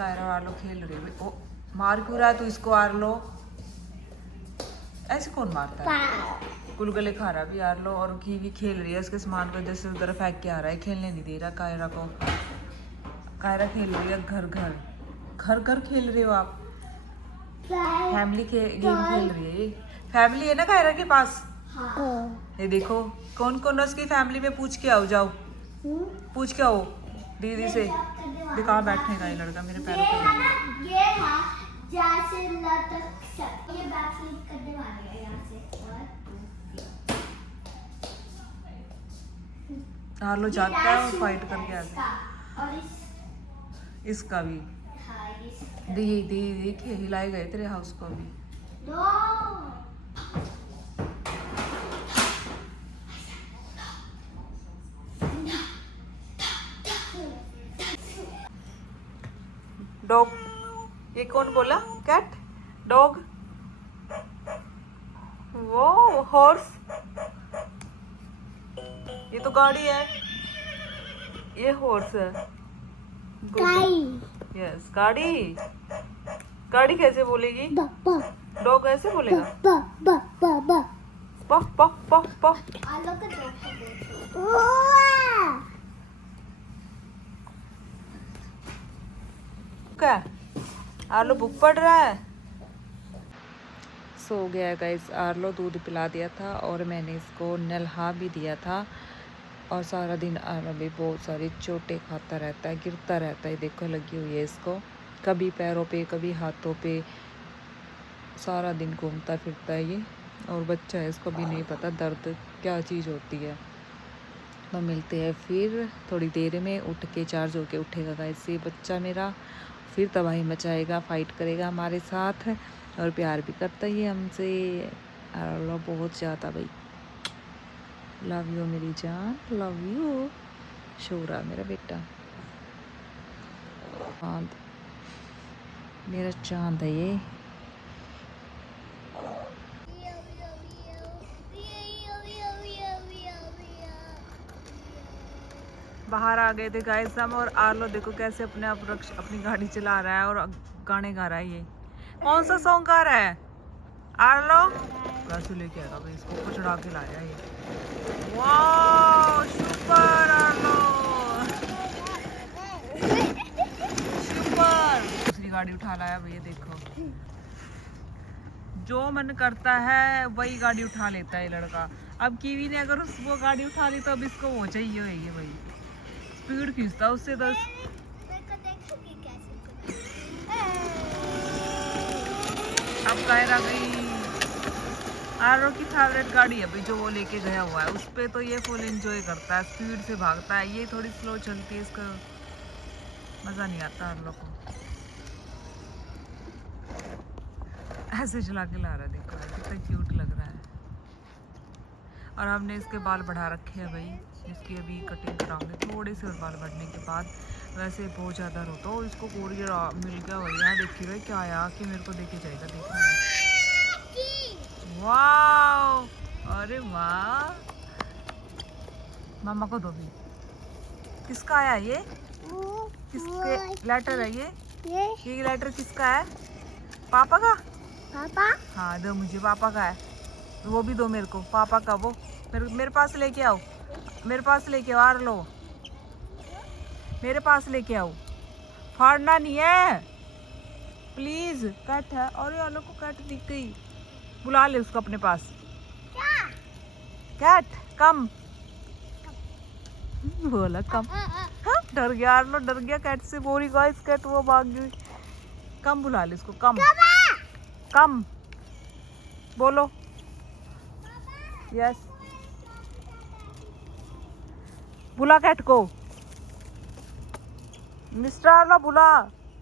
कायरा और आर्लो खेल रहे हैं। ओ मार क्यों रहा है तू इसको आर्लो? ऐसे कौन मारता है? गुलगुले खा रहा भी आर्लो और कीवी खेल रही है। उसके सामान को जैसे उधर फेंक के आ रहा है, खेलने नहीं दे रहा कायरा को। कायरा खेल रही है घर घर घर घर खेल रहे हो आप। फैमिली के गेम खेल रही है ये। फैमिली है ना कायरा के पास? ये देखो कौन कौन है उसकी फैमिली में, पूछ के आओ, जाओ पूछ के आओ दीदी से। कहाँ बैठने का ये लड़का मेरे पैरों पे। ये था जैसे लटक सकते, ये बैक फ्लिप करने वाले हैं यहाँ से। आर्लो जाता है और फाइट करके आता है। और इसका भी हाँ, देखिए हिलाए गए तेरे हाउस को भी। डॉग, ये कौन बोला? कैट, डॉग, वो हॉर्स, ये तो गाड़ी है, ये हॉर्स है। यस गाड़ी। गाड़ी कैसे बोलेगी? डॉग ऐसे बोलेगा? Puff puff puff puff. क्या आर्लो बुक पढ़ रहा है? सो गया गाइस। आर्लो दूध पिला दिया था और मैंने इसको नल्हा भी दिया था। और सारा दिन आर्लो भी बहुत सारी चोटें खाता रहता है, गिरता रहता है। देखो लगी हुई है इसको, कभी पैरों पे कभी हाथों पे, सारा दिन घूमता फिरता है ये। और बच्चा है, इसको भी नहीं पता दर्द क्या चीज़ होती है। तो मिलते हैं फिर थोड़ी देर में। उठ के चार्ज होके उठेगा गाइस ये बच्चा मेरा, फिर तबाही मचाएगा, फाइट करेगा हमारे साथ और प्यार भी करता है हमसे। आर्लो बहुत ज़्यादा भाई। लव यू मेरी जान, लव यू। शोरा मेरा बेटा, चांद मेरा चांद है ये। बाहर आ गए थे गाइस हम, और आर्लो देखो कैसे अपने आप अपनी गाड़ी चला रहा है और गाने गा रहा है। ये कौन सा सॉन्ग गा रहा है आर्लो? वैसे लेके आएगा भाई, इसको पचड़ा के लाया ये। Wow super Arlo, super. दूसरी गाड़ी उठा लाया भैया, देखो जो मन करता है वही गाड़ी उठा लेता है लड़का। अब कीवी ने अगर वो गाड़ी उठा ली तो अब इसको वो चाहिए होगी भाई, स्पीड खींचता उससे 10। अब कायरा गई। आर्लो की फेवरेट गाड़ी है भाई जो वो लेके गया हुआ है, उस पे तो ये फुल एंजॉय करता है, स्पीड से भागता है। ये थोड़ी स्लो चलती है, इसका मज़ा नहीं आता आर्लो को। ऐसे चला के ला रहा है, देखो कितना क्यूट लग रहा है। और हमने इसके बाल बढ़ा रखे हैं भाई, इसकी अभी कटिंग कराऊंगे थोड़े से, और बाल बढ़ने के बाद। वैसे बहुत ज़्यादा रोता हो, इसको कोरियर मिल गया भाई। यहाँ देखिए भाई क्या आया कि मेरे को देखे जाएगा, देखना। वाह, अरे वाह, मामा को दो भी। किसका आया ये? किसके लेटर है ये लेटर किसका है? पापा का? पापा? हाँ दो मुझे, पापा का है। वो भी दो मेरे को, पापा का वो मेरे पास लेके आओ, मेरे पास लेके आओ आर्लो, मेरे पास लेके आओ। फाड़ना नहीं है प्लीज। कैट है, और आर्लो को कैट दिख गई, बुला ले उसको अपने पास। कैट कम, बोला कम। हाँ, डर गया आर्लो, डर गया कैट से। बोरी गाइस कैट वो भाग गई। कम बुला ले उसको, कम कम बोलो। यस बुला कैट को, मिस्टर आर्लो बुला।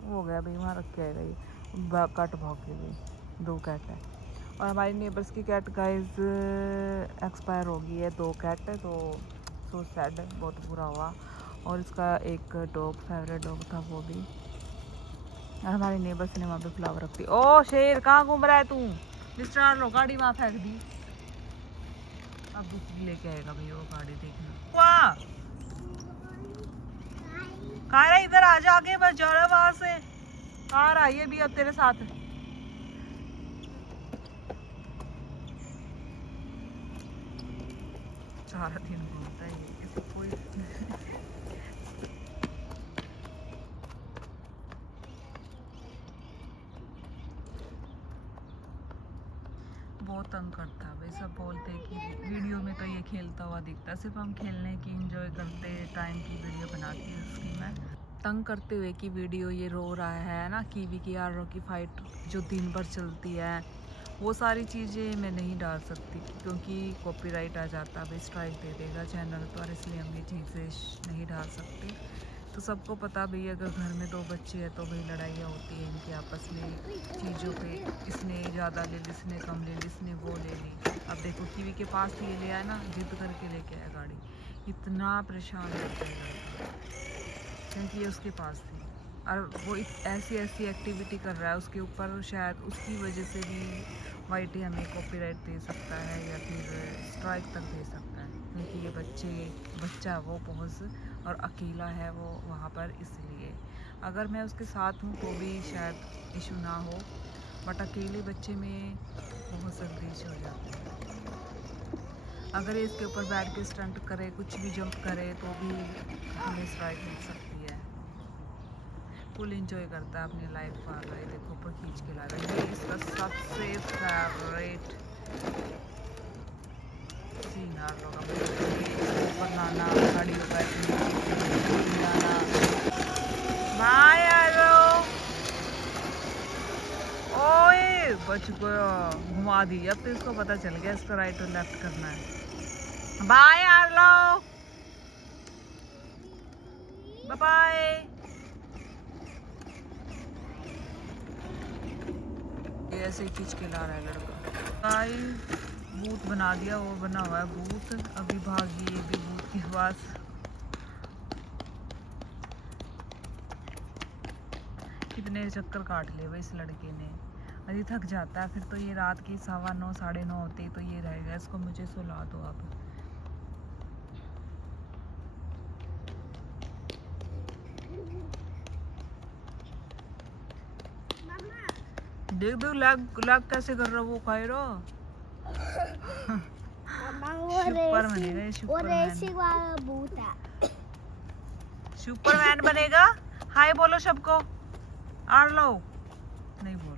हो गया भाई, वहाँ रख के आएगा ये। कैट भाग गई, 2 कैट है। और हमारी नेबर्स की कैट गाइस एक्सपायर हो गई है, 2 कैट है, तो सो सैड, बहुत बुरा हुआ। और इसका एक डॉग, फेवरेट डॉग था वो भी। और हमारी नेबर्स ने वहाँ पे फ्लावर रख दी। ओ शेर कहाँ घूम रहा है तू? मिस्टर आर्लो गाड़ी वहाँ फेंक दी, अब दूसरी लेके आएगा भाई वो गाड़ी, देखना। वाह कायरा इधर आ जा, आगे बस जा रहा है वहां से। आ रहा ये भी अब तेरे साथ। सारा दिन घूमता है ये, इसे कोई बहुत तंग करता है भाई। सब बोलते हैं कि वीडियो में तो ये खेलता हुआ दिखता है, सिर्फ हम खेलने की एंजॉय करते टाइम की वीडियो बनाती है उसकी मैं। तंग करते हुए कि वीडियो ये रो रहा है ना, कीवी की आरओ की फाइट जो दिन भर चलती है, वो सारी चीज़ें मैं नहीं डाल सकती क्योंकि कॉपीराइट आ जाता है भाई, स्ट्राइक दे देगा चैनल पर, इसलिए हम ये चीज़ें नहीं डाल सकते। तो सबको पता भाई अगर घर में 2 बच्चे हैं तो भाई लड़ाइयाँ होती हैं इनकी आपस में चीज़ों पे, इसने ज़्यादा ले ली, इसने कम ले ली, इसने वो ले ली। अब देखो कीवी के पास ये ले आया ना, जिद करके लेके आया गाड़ी, इतना परेशान करता है क्योंकि ये उसके पास थी और वो ऐसी ऐसी एक्टिविटी कर रहा है उसके ऊपर, शायद उसकी वजह से भी वाईटी हमें कॉपीराइट दे सकता है या फिर स्ट्राइक तक दे सकता है क्योंकि ये बच्चा वो बहुत और अकेला है वो वहाँ पर, इसलिए अगर मैं उसके साथ हूँ तो भी शायद इशू ना हो, बट अकेले बच्चे में बहुत जल्दी इशू हो जाता है। अगर ये इसके ऊपर बैठ के स्टंट करे, कुछ भी जंप करे तो भी हमें स्ट्राइक मिल सकती है। फुल इंजॉय करता है अपनी लाइफ पर, ये देखो ऊपर खींच के ला रहा है, ये इसका सबसे फेवरेट सीन है लोग ऊपर लाना, गाड़ी में बैठना, बाय यारो, ओए बच गया, घुमा दी। अब तो इसको पता चल गया इसको राइट और लेफ्ट करना है। Bye Arlo, bye bye. ऐसे ही खींच के ला रहा है लड़का। भाई भूत बना दिया, वो बना हुआ है भूत, अभी भागी ये भी भूत के पास। कितने चक्कर काट लिए भाई इस लड़के ने, अभी थक जाता है फिर तो। ये रात की 9:15 9:30 होती तो ये रहेगा, इसको मुझे सुला दो आप। देख दो लग कैसे कर रहा वो खाए रो। सुपर बनेगा, सुपरमैन बनेगा। हाय बोलो सबको, आर्लो नहीं बोल